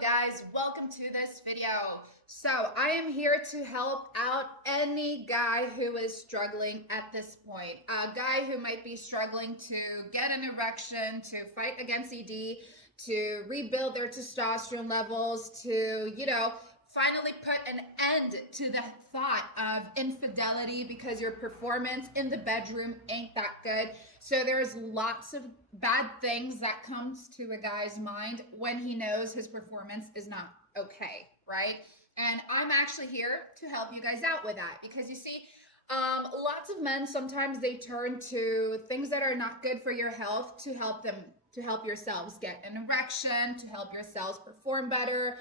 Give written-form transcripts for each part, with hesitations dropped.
Hello guys, welcome to this video. So I am here to help out any guy who is struggling at this point. A guy who might be struggling to get an erection, to fight against ED, to rebuild their testosterone levels, to, finally put an end to the thought of infidelity because your performance in the bedroom ain't that good. So there's lots of bad things that comes to a guy's mind when he knows his performance is not okay, right? And I'm actually here to help you guys out with that because you see, lots of men sometimes they turn to things that are not good for your health to help yourselves get an erection, to help yourselves perform better,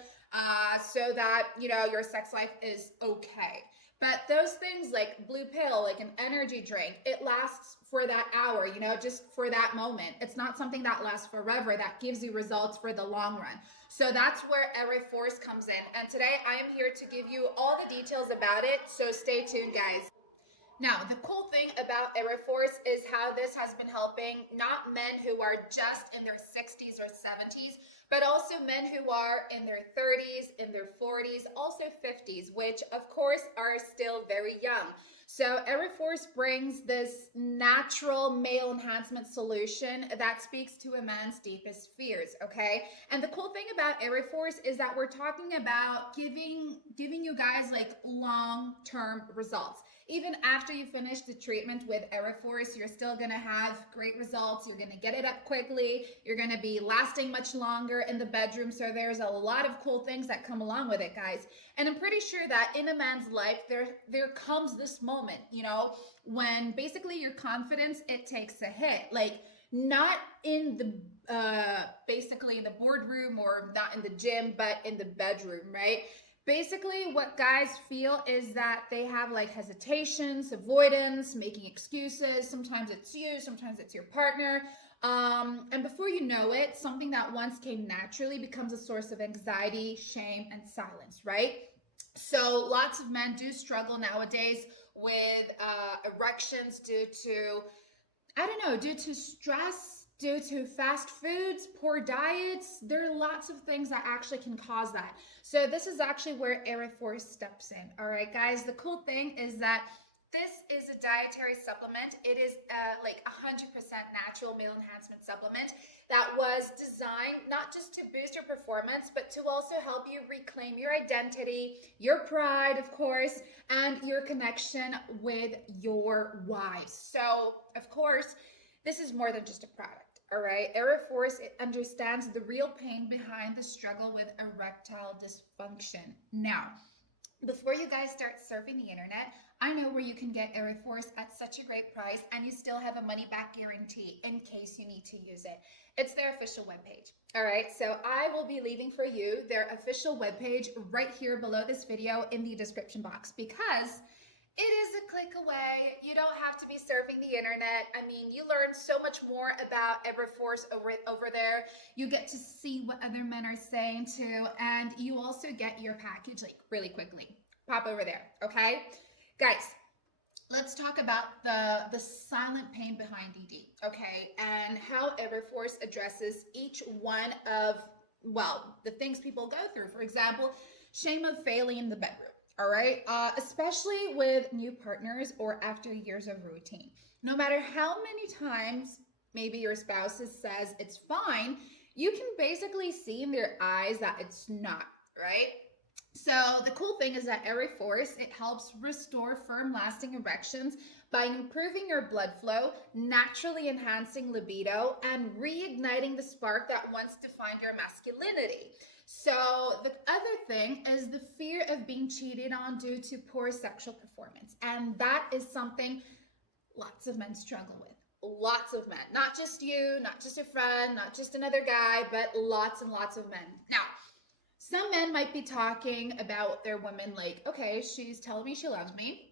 so that your sex life is okay. But those things like blue pill, like an energy drink, it lasts for that hour, just for that moment. It's not something that lasts forever, that gives you results for the long run. So that's where EreForce comes in. And today I am here to give you all the details about it. So stay tuned, guys. Now, the cool thing about EreForce is how this has been helping not men who are just in their 60s or 70s, but also men who are in their 30s, in their 40s, also 50s, which of course are still very young. So EreForce brings this natural male enhancement solution that speaks to a man's deepest fears, okay? And the cool thing about EreForce is that we're talking about giving you guys like long-term results. Even after you finish the treatment with EreForce, you're still gonna have great results. You're gonna get it up quickly. You're gonna be lasting much longer in the bedroom. So there's a lot of cool things that come along with it, guys. And I'm pretty sure that in a man's life, there comes this moment, when basically your confidence, it takes a hit. Like not in the, basically in the boardroom or not in the gym, but in the bedroom, right? Basically, what guys feel is that they have like hesitations, avoidance, making excuses. Sometimes it's you, sometimes it's your partner. And before you know it, something that once came naturally becomes a source of anxiety, shame, and silence, right? So lots of men do struggle nowadays with erections due to stress, due to fast foods, poor diets. There are lots of things that actually can cause that. So this is actually where EreForce steps in. All right, guys, the cool thing is that this is a dietary supplement. It is like 100% natural male enhancement supplement that was designed not just to boost your performance, but to also help you reclaim your identity, your pride, of course, and your connection with your wives. So, of course, this is more than just a product. All right, EreForce, it understands the real pain behind the struggle with erectile dysfunction. Now, before you guys start surfing the internet, I know where you can get EreForce at such a great price and you still have a money-back guarantee in case you need to use it. It's their official webpage. All right, so I will be leaving for you their official webpage right here below this video in the description box because it is a click away. You don't have to be surfing the internet. I mean, you learn so much more about EreForce over there. You get to see what other men are saying too, and you also get your package like really quickly. Pop over there, okay? Guys, let's talk about the silent pain behind ED, okay? And how EreForce addresses each one of, the things people go through. For example, shame of failing in the bedroom. All right, especially with new partners or after years of routine. No matter how many times maybe your spouse says it's fine, you can basically see in their eyes that it's not, right? So the cool thing is that EreForce, it helps restore firm lasting erections by improving your blood flow, naturally enhancing libido, and reigniting the spark that once defined your masculinity. So the other thing is the fear of being cheated on due to poor sexual performance. And that is something lots of men struggle with. Lots of men. Not just you, not just a friend, not just another guy, but lots and lots of men. Now, some men might be talking about their women like, okay, she's telling me she loves me,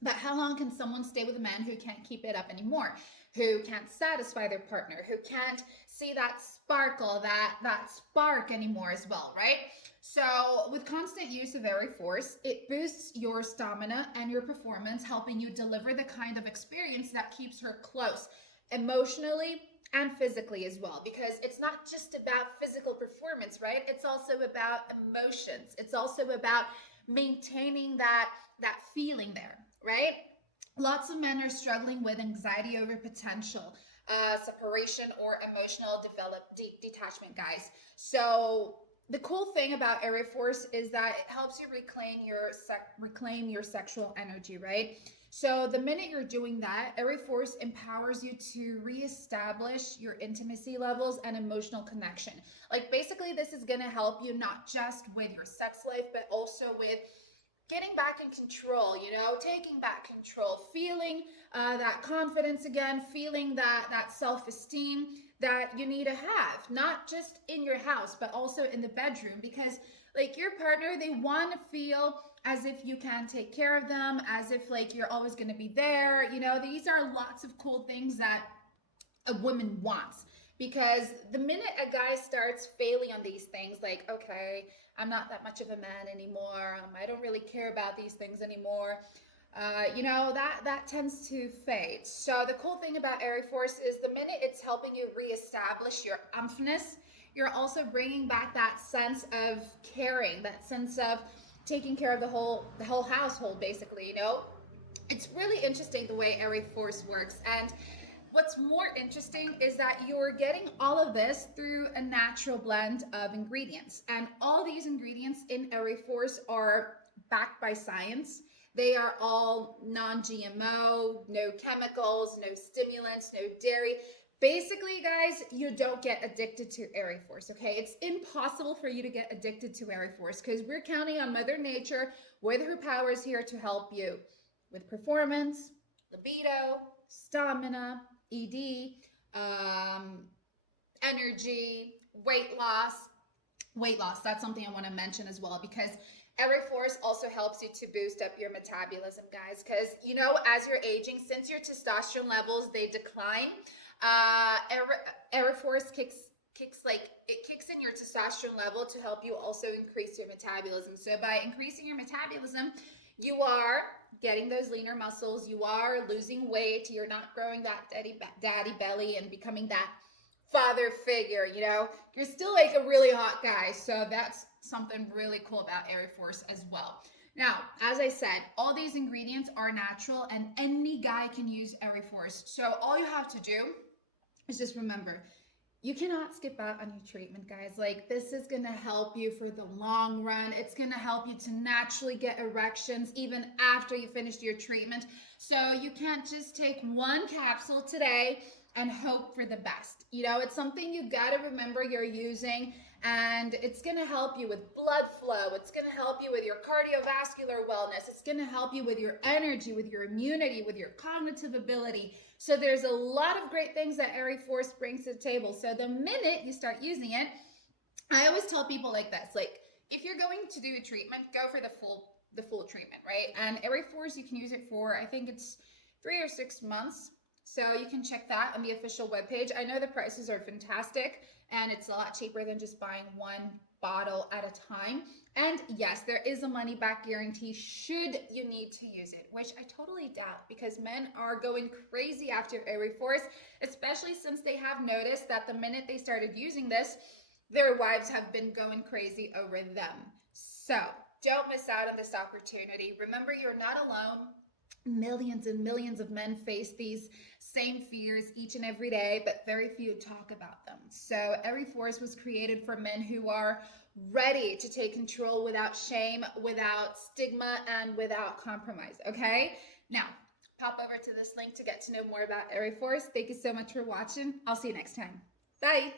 but how long can someone stay with a man who can't keep it up anymore? Who can't satisfy their partner, who can't see that sparkle, that spark anymore as well, right? So with constant use of EreForce, it boosts your stamina and your performance, helping you deliver the kind of experience that keeps her close emotionally and physically as well, because it's not just about physical performance, right? It's also about emotions. It's also about maintaining that feeling there, right? Lots of men are struggling with anxiety over potential separation or emotional detachment, guys. So the cool thing about EreForce is that it helps you reclaim your sexual energy, right? So the minute you're doing that, EreForce empowers you to reestablish your intimacy levels and emotional connection. Like basically, this is gonna help you not just with your sex life, but also with getting back in control, taking back control, feeling that confidence again, feeling that self-esteem that you need to have, not just in your house, but also in the bedroom, because like your partner, they want to feel as if you can take care of them, as if like you're always going to be there. These are lots of cool things that a woman wants, because the minute a guy starts failing on these things, like, okay, I'm not that much of a man anymore, I don't really care about these things anymore, that tends to fade. So the cool thing about EreForce is the minute it's helping you reestablish your umphness, you're also bringing back that sense of caring, that sense of taking care of the whole household, basically. It's really interesting the way EreForce works. And what's more interesting is that you're getting all of this through a natural blend of ingredients. And all these ingredients in EreForce are backed by science. They are all non-GMO, no chemicals, no stimulants, no dairy. Basically, guys, you don't get addicted to EreForce, okay? It's impossible for you to get addicted to EreForce because we're counting on Mother Nature with her powers here to help you with performance, libido, stamina, ED, energy, weight loss. Weight loss, that's something I want to mention as well, because EreForce also helps you to boost up your metabolism, guys, because, as you're aging, since your testosterone levels, they decline, EreForce kicks in your testosterone level to help you also increase your metabolism. So by increasing your metabolism, you are getting those leaner muscles, you are losing weight, you're not growing that daddy belly and becoming that father figure, you're still like a really hot guy. So that's something really cool about EreForce as well. Now, as I said, all these ingredients are natural and any guy can use EreForce. So all you have to do is just remember, you cannot skip out on your treatment, guys. Like, this is going to help you for the long run. It's going to help you to naturally get erections even after you finished your treatment. So you can't just take one capsule today and hope for the best. It's something you got to remember you're using, and it's going to help you with blood flow. It's going to help you with your cardiovascular wellness. It's going to help you with your energy, with your immunity, with your cognitive ability. So there's a lot of great things that EreForce brings to the table. So the minute you start using it, I always tell people like this, like, if you're going to do a treatment, go for the full treatment, right? And EreForce, you can use it for, I think it's 3 or 6 months. So you can check that on the official webpage. I know the prices are fantastic, and it's a lot cheaper than just buying one bottle at a time. And yes, there is a money back guarantee should you need to use it, which I totally doubt, because men are going crazy after EreForce, especially since they have noticed that the minute they started using this, their wives have been going crazy over them. So don't miss out on this opportunity. Remember, you're not alone. Millions and millions of men face these same fears each and every day, but very few talk about them. So EreForce was created for men who are ready to take control without shame, without stigma, and without compromise, okay? Now, pop over to this link to get to know more about EreForce. Thank you so much for watching. I'll see you next time. Bye.